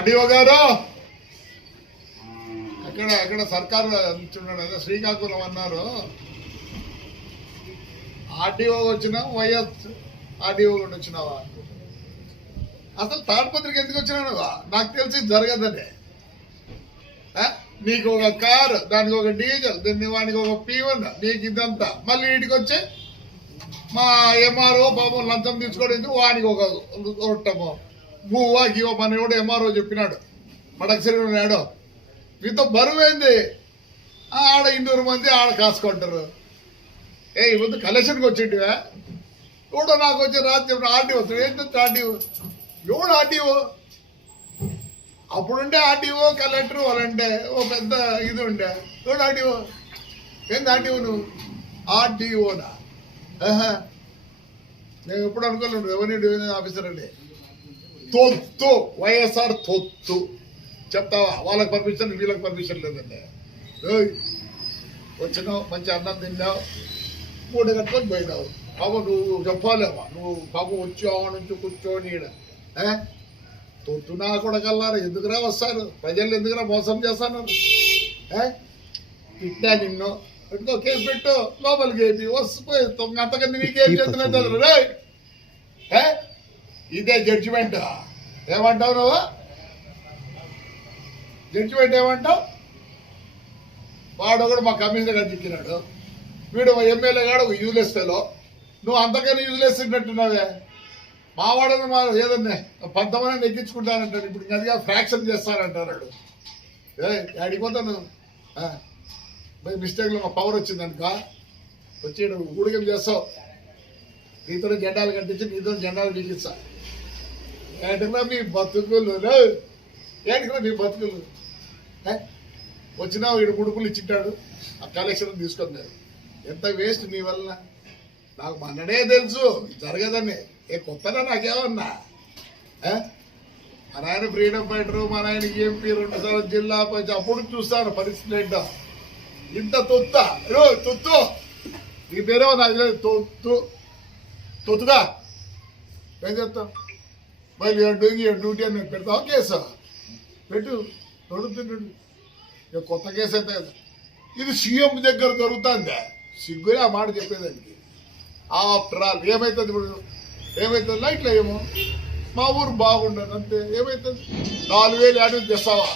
RDO గారు? అక్కడ అక్కడ సర్కారు చూడండి అదే శ్రీకాకుళం అన్నారు. ఆర్డీఓ వచ్చినా వైఎస్ ఆర్డీఓ నుండి వచ్చినావా? అసలు తాడిపత్రికి ఎందుకు వచ్చినావు? నాకు తెలిసి జరగదని. ఆ? నీకు ఒక కారు దానికి ఒక డీజిల్ దీన్ని వానికి ఒక పీవన్ నీకు ఇదంతా. మళ్ళీ ఇంటికి వచ్చి మా ఎంఆర్ఓ పాపం లంచం తీసుకోవడం వానికి ఒక రొట్టము మూవా గీవో మన కూడా ఎంఆర్ఓ చెప్పినాడు. మడకసిరి ఉన్నాడు. మీతో బరువైంది? ఆడ ఇన్నూరు మంది ఆడ కాసుకుంటారు. ఏ ఇవ్వద్దు కలెక్షన్కి వచ్చింటివా? కూడా నాకు వచ్చి రాత్రి ఆర్డీ వస్తుంది ఏంటంటే ఆర్డీఓ? ఎవడు ఆర్డీఓ? అప్పుడుండే ఆర్డీఓ కలెక్టర్ వాళ్ళంటే ఓ పెద్ద ఇది ఉండే. ఎవడు ఆర్డీఓ? ఏంది ఆర్డీఓ నువ్వు? ఆర్డీఓనా నేను ఎప్పుడు అనుకోలేదు. రెవెన్యూ డివిజన్ ఆఫీసర్ అండి తొత్తు వైఎస్ఆర్ తొత్తు. చెప్తావా? వాళ్ళకి పర్మిషన్ వీళ్ళకి పర్మిషన్ లేదండి. ఏయ్, వచ్చినావు మంచి అన్నం తిన్నావు మూడు గంటలకు పోయినావు. పాప నువ్వు చెప్పాలేమా నువ్వు పాప వచ్చావు నుంచి కూర్చొని. ఏ? తొత్తునా కొడకల్లారు? ఎందుకురా వస్తారు? ప్రజలు ఎందుకురా మోసం చేస్తాను ఏ? తిట్టా నిన్ను. పెట్టుకో కేసు పెట్టు లోపలికి వేపి వస్తుపోయి అంతకన్నా నీకేం చేస్తున్నది రే? ఇదే జడ్జిమెంట్ ఏమంటావు నువ్వు? జడ్జిమెంట్ ఏమంటావు? వాడు కూడా మా కమిషనర్ గారు చిక్కినాడు వీడు మా ఎమ్మెల్యే గాడు ఒక యూజ్లెస్ ఫెలో నువ్వు అంతకన్నా యూజ్లెస్ ఉన్నట్టున్నావే మా వాడని మా ఏదన్నా పంతమంది ఎక్కించుకుంటానంటాడు ఇప్పుడు గదిగా ఫ్రాక్షన్ చేస్తానంటాడు. వాడు. ఏ అడిగిపోతాను మిస్టేక్లో మా పవర్ వచ్చిందనుక వచ్చి ఉడికం చేస్తావు. నీతో జెండాలు కట్టించి నీతో జెండాలు బిగిస్తా ఏంటన్నా మీ బతుకులు ఏంటన్నా మీ బతుకులు? ఏ? వచ్చినా వీడు ముడుపులు ఇచ్చింటాడు. ఆ కలెక్షన్ తీసుకున్నారు ఎంత వేస్ట్ నీ వల్ల? నాకు మననే తెలుసు జరగదని. ఏ కొత్తగా నాకేమన్నా? ఏ? మా నాయన ఫ్రీడమ్ ఫైటర్ మా నాయన ఎంపీ రెండు సార్లు జిల్లా పంచి అప్పుడు చూస్తాను పరిస్థితులు ఏంటో. ఇంత తొత్త. రో తొత్తు. నీ పేరేమో నాకు తొత్తు. తోతుగా ఏం చెప్తావు? మళ్ళీ డూయింగ్ యూర్ డ్యూటీ అని పెడతావు? కేసు? పెట్టు. నడుతుంటాడు ఇక కొత్త కేసు అయితే కదా. ఇది సీఎం దగ్గర జరుగుతుందా? సిగ్గురే ఆ మాట చెప్పేదానికి. ఆఫ్టర్ ఆల్ ఏమవుతుంది ఇప్పుడు? ఏమవుతుంది లైట్లు ఏమో? మా ఊరు బాగుండదు అంతే. ఏమవుతుంది నాలుగు వేలు యాడ్ తెస్తావా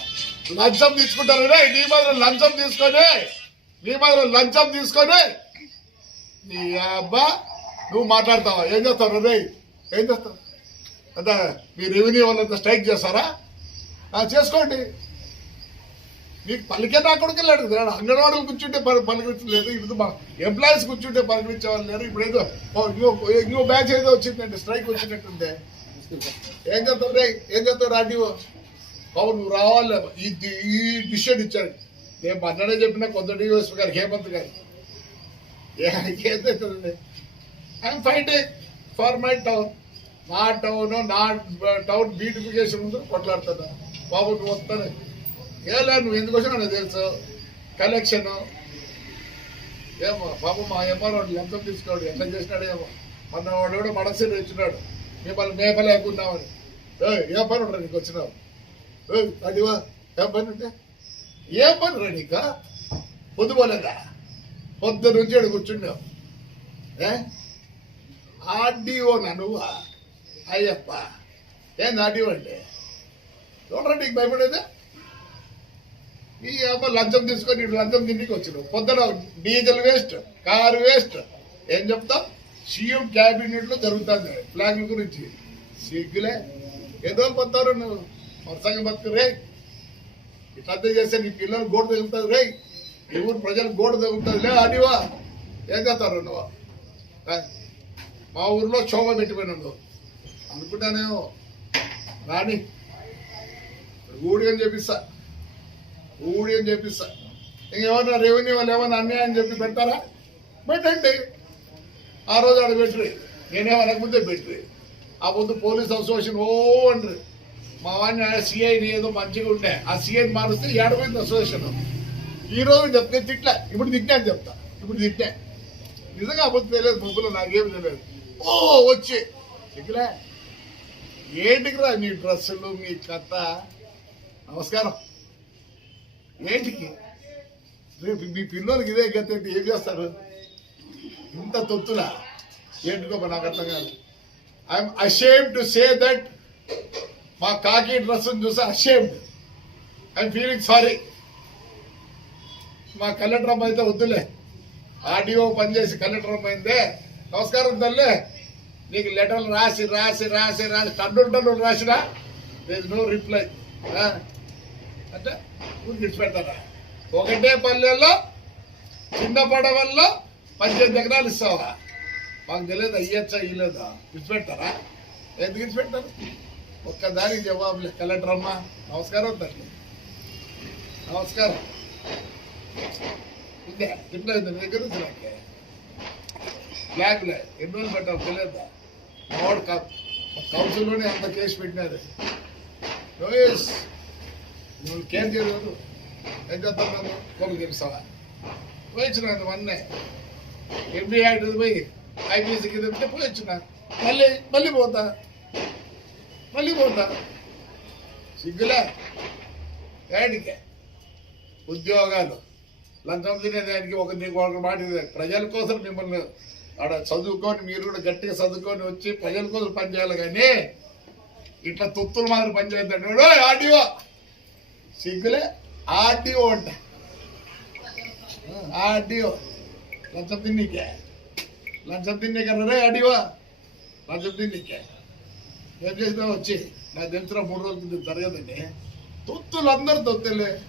లంచం తీసుకుంటారు? నీ మాత్రం లంచం తీసుకొని నీ మాత్రం లంచం తీసుకొని నీ అబ్బా నువ్వు మాట్లాడతావా? ఏం చేస్తావు రే ఏం చేస్తావు? అంటే మీ రెవెన్యూ వాళ్ళంతా స్ట్రైక్ చేస్తారా? చేసుకోండి. మీకు పలికే నా కొడుకు లేడు. అంగన్వాడీలు కూర్చుంటే పలి- పలకరించలేదు ఇప్పుడు మా ఎంప్లాయీస్ కూర్చుంటే పలకరించే వాళ్ళు లేరు. ఇప్పుడు ఏదో ఇంకో ఇంకో బ్యాచ్ ఏదో వచ్చిందండి. స్ట్రైక్ వచ్చినట్టుందే. ఏం చేస్తావు రే ఏం చేస్తావు రాడివో బాబు నువ్వు రావాలి. ఈ ఈ డిసిషన్ ఇచ్చాడు. నేను మొన్ననే చెప్పిన కొత్త డిఓఎస్ గారు హేమంత్ గారు. ఏదైతుందండి I'm fighting for my town నా టౌన్ నా టౌన్ బ్యూటిఫికేషన్ ముందు కొట్లాడుతున్నా బాబు నువ్వు వస్తాను. ఏలా నువ్వు ఎందుకు వచ్చినా నాకు తెలుసు. కలెక్షన్ ఏమో బాబు మా ఎంఆర్ వాడు ఎంత తీసుకున్నాడు ఎంత చేసినాడు ఏమో. మన వాడు కూడా మడసీలు ఇచ్చినాడు మిమ్మల్ని మేప లేకున్నామని ఏ పని ఉండరు నీకు వచ్చినావు? ఏయ్, అడివా ఏం పని ఉంటే? ఏం పని రా నీకా? పొద్దుపోలేదా పొద్దు నుంచి ఇక్కడ కూర్చున్నావు. ఏ? ఆర్డీఓ నువ్వా అయ్యప్ప. ఏంది ఆర్డీఓ అంటే? చూడరా నీకు భయపడేదే? ఈ అమ్మ లంచం తీసుకొని ఇటు లంచం తిండికి వచ్చినావు పొద్దున డీజిల్ వేస్ట్ కారు వేస్ట్. ఏం చెప్తావు సీఎం క్యాబినెట్లో జరుగుతుంది. ప్లాన్ల గురించి సిగ్గులే. ఏదో పోతారు నువ్వు వరుసగా బతుకు రే ఇట్లా చేస్తే నీ పిల్లలు గోడ తగులుతుంది రే ఈ ఊరు ప్రజలు గోడ తగులుతుంది లే అడివా ఏం చేస్తారు నువ్వు? మా ఊర్లో చోభ పెట్టిపోయినాడు. అనుకుంటానేమో. రాని ఊడి అని చెప్పిస్తా. ఊడి అని చెప్పిస్తా. ఇంకేమన్నా రెవెన్యూ వాళ్ళు ఏమన్నా అన్యాయం చెప్పి పెడతారా? పెట్టండి. ఆ రోజు ఆడ పెట్టి నేనేమో అనకముందే పెట్టరు. ఆ ముందు పోలీస్ అసోసియేషన్ ఓ అండ్రి. మా వాడిని సిఐని ఏదో మంచిగా ఉండే. ఆ సిఐని మారుస్తే ఏడమైంది అసోసియేషన్. ఈ రోజు చెప్తే తిట్లా. ఇప్పుడు తిట్టాను అని చెప్తా. ఇప్పుడు తిట్టా. నిజంగా అబద్ధం తెలియదు ముగ్గులు నాకేం తెలియదు. ఓ వచ్చి. సిగ్గులే ఏంటికి రా మీ డ్రెస్సులు మీ కథ నమస్కారం. ఏంటికి? రేపు మీ పిల్లలకి ఇదే గత ఏంటి? ఏం చేస్తారు? ఇంత తొత్తులా ఏంటికో మరి నాకు అర్థం కాదు. I'm ashamed to say that మా కాకి డ్రెస్ చూసి అషేమ్డ్ ఐఎమ్ ఫీలింగ్ సారీ మా కలెక్టర్ అమ్మ అయితే వద్దులే. ఆర్డీఓ పనిచేసి కలెక్టర్ అమ్మ అయిందే నమస్కారం తల్లే. నీకు లెటర్లు రాసి రాసి రాసి రాసి టన్నులు టన్నులు రాసినా లేదు నో రిప్లై అంటే ఊరికి ఇచ్చిపెడతారా ఒకటే పల్లెల్లో చిన్న పడవల్లో పద్దెనిమిది ఎకరాలు ఇస్తావా? మాకు తెలియదు అయ్యచ్చా ఇయ్యలేదా ఇచ్చిపెడతారా ఎందుకు ఇచ్చిపెడతారు ఒక్కదానికి జవాబులే కలెక్టర్ అమ్మ నమస్కారం తల్లి. నమస్కారం. ఇదే తింటే దగ్గర నుంచి నాకే బ్లాక్లే ఎన్ని రోజులు పెట్టావు తెలియదా మావాడు కౌన్సిల్లోనే అంత కేసు పెట్టినారు. లోయేష్ నువ్వు కేర్ చేయలేదు. ఏం చేస్తాను నన్ను కొడుకు తెలుసావా పోయించిన మొన్నే ఎంబీ యాక్ట్ పోయి ఐపీసీ కింద పెట్టి పోయించిన మళ్ళీ మళ్ళీ పోతా. మళ్ళీ పోతా. సిగ్గులే? ఏడికే ఉద్యోగాలు. లంచం తినేదానికి ఒక నీకు ఒక మాట ప్రజల కోసం మిమ్మల్ని ఆడ చదువుకొని మీరు కూడా గట్టిగా చదువుకొని వచ్చి ప్రజల కోసం పనిచేయాలి కానీ ఇట్లా తొత్తుల మాదిరి పనిచేద్దాడు ఆర్డీఓ. సిగ్గులే? ఆర్డీఓ అంట. ఆర్డీఓ. లంచం తిన్నీకే. లంచం తిన్నీకే రే ఆర్డీఓ? లంచం తిన్నీకే. ఏం చేసినా వచ్చి. నాకు తెలిసిన మూడు రోజుల కింద జరగదండి. తొత్తులు అందరు తొత్తులే.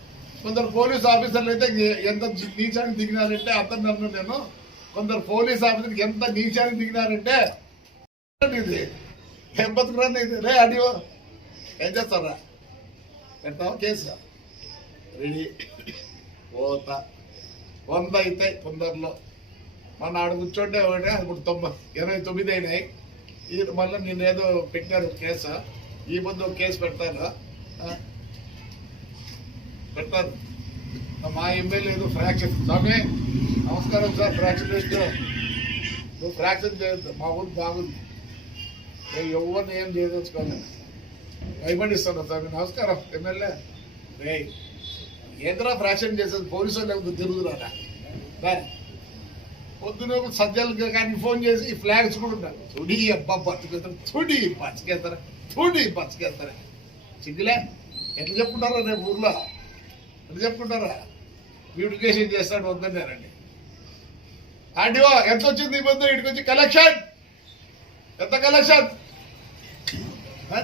కొందరు పోలీస్ ఆఫీసర్లు అయితే ఎంత జి- నీచానికి దిగినారంటే అతను నన్ను నేను. కొందరు పోలీస్ ఆఫీసర్కి ఎంత నీచానికి దిగినారంటే ఇది. ఏం బతుకురా ఇది రే అడియో ఏం చేస్తారా పెడతావా కేసు? రెడీ. పోతా. వంద అవుతాయి తొందరలో. మన ఆడ కూర్చోంటే ఒకటే ఇప్పుడు తొంభై ఇరవై తొమ్మిది అయినాయి. ఈ మళ్ళీ నేను ఏదో పెట్టినారు కేసు. ఈ ముందు కేసు పెడతారు. పెడతారు. మా ఎమ్మెల్యే ఏదో ఫ్రాక్షన్. స్వామి నమస్కారం సార్ ఫ్రాక్షన్ వేస్తూ నువ్వు ఫ్రాక్షన్ చేయొద్దు మా ఊరు బాగుంది. నేను ఎవరిని ఏం చేయదలుచుకోలేదు. భయపడిస్తాను స్వామి నమస్కారం ఎమ్మెల్యే. రే ఏంద్రా ఫ్రాక్షన్ చేసేది? పోలీసు వాళ్ళు తిరుగుతున్నా తిరుగుతురా పొద్దున సజ్జలు కానీ ఫోన్ చేసి ఈ ఫ్లాగ్స్ కూడా ఉంటారు తుడి అబ్బా బతుకెత్తారు తుడి బతికేస్తారా? తుడి బతికేస్తారా? సిగ్గులే ఎట్లా చెప్పుకుంటారా రేపు ఊర్లో? ఎట్లా చెప్పుకుంటారా? బ్యూటిఫికేషన్ చేస్తాడు వద్దన్నారండి. ఆంటీవో ఎంత వచ్చింది ఈ పొద్దు వచ్చి కలెక్షన్. ఎంత కలెక్షన్?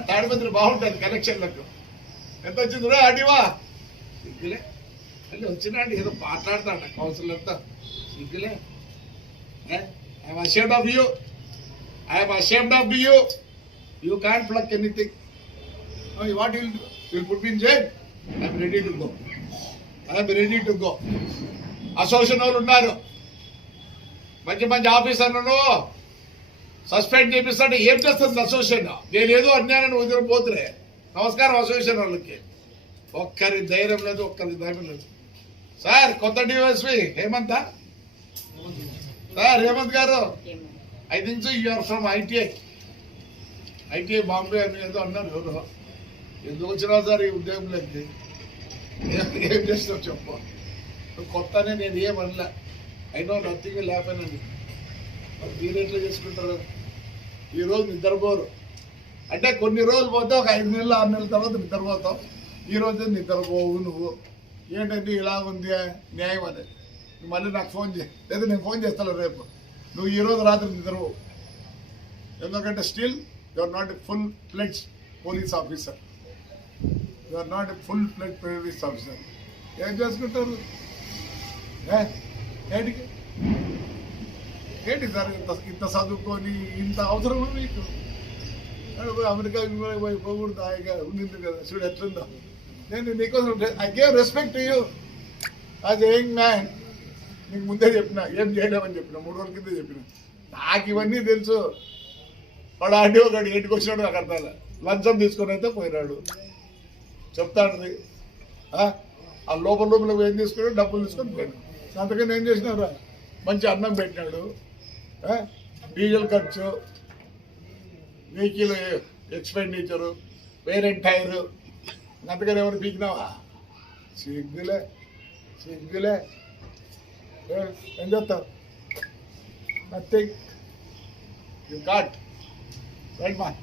తాడిపత్రి బాగుంటుంది కలెక్షన్లకు. ఎంత వచ్చింది రా ఆంటీవా సిగ్గులే. మళ్ళీ వచ్చినాడు ఏదో మాట్లాడతాడు కౌన్సిల్ అంతా. సిగ్గులే. I'm ashamed of you I'm ashamed of you you can pluck anything what will will put in jail I'm ready to go I'm ready to go association వాళ్ళు ఉన్నారు. మంచి మంచి ఆఫీసర్లను సస్పెండ్ చేపిస్తాడు. ఏం చేస్తుంది అసోసియేషన్? నేనేదో అన్యాయాన్ని వదిలిపోతులే నమస్కారం అసోసియేషన్ వాళ్ళకి. ఒక్కరి ధైర్యం లేదు ఒక్కరి ధైర్యం లేదు. సార్ కొత్త డిఎస్పి హేమంత్? సార్ హేమంత్ గారు? I think you're from ITI ITI Bombay అని ఏదో అన్నారు ఎవరు. ఎందుకు వచ్చినా సార్ ఈ ఉద్యోగం లేదు. ఏం చేస్తావు చెప్పు. కొత్తనే నేను ఏమనలే ఐ నో నథింగ్ లేపనండి మరి మీరు ఎట్లా చేసుకుంటారు? ఈ రోజు నిద్రపోరు అంటే కొన్ని రోజులు పోతే ఒక ఐదు నెలలు ఆరు నెలల తర్వాత నిద్రపోతాం ఈ నిద్రపోవు నువ్వు. ఏంటంటే ఇలా ఉంది న్యాయం అనేది. మళ్ళీ నాకు ఫోన్ చేయి. లేదా నేను ఫోన్ చేస్తాను రేపు. నువ్వు ఈ రోజు రాత్రి నిద్రపోవు ఎందుకంటే still you are not a full fledged police officer you are not a full fledged police officer ఏం చేసుకుంటారు? ఏ? ఏంటికి ఏంటి సార్ ఇంత ఇంత చదువుకొని ఇంత అవసరం మీకు? అమెరికా పోయి పోకూడదు హాయిగా ఉండింది కదా. చూడు ఎట్లుందా. నేను నీకోసం I gave respect you as young man నీకు ముందే చెప్పిన ఏం చేయలేమని చెప్పిన మూడు రోజుల కింద చెప్పిన. నాకు ఇవన్నీ తెలుసు. వాడు ఆడి ఒకటి ఇంటికి వచ్చినాడు నాకు అర్థం లంచం తీసుకొని అయితే పోయినాడు. చెప్తాడు ఆ? లోపల లోపల ఏం తీసుకున్నాడు? డబ్బులు తీసుకొని పోయినాడు. సంతకం ఏం చేసినారా మంచి అన్నం పెట్టినాడు. డీజిల్ ఖర్చు వెహికల్ ఎక్స్పెండిచరు వేరే టైరు. అంతకని ఎవరు పీకినావా? సిగ్గులే సిగ్గులే. ఏం? చేస్తావు? నథింగ్ యు గాట్ రైట్ మా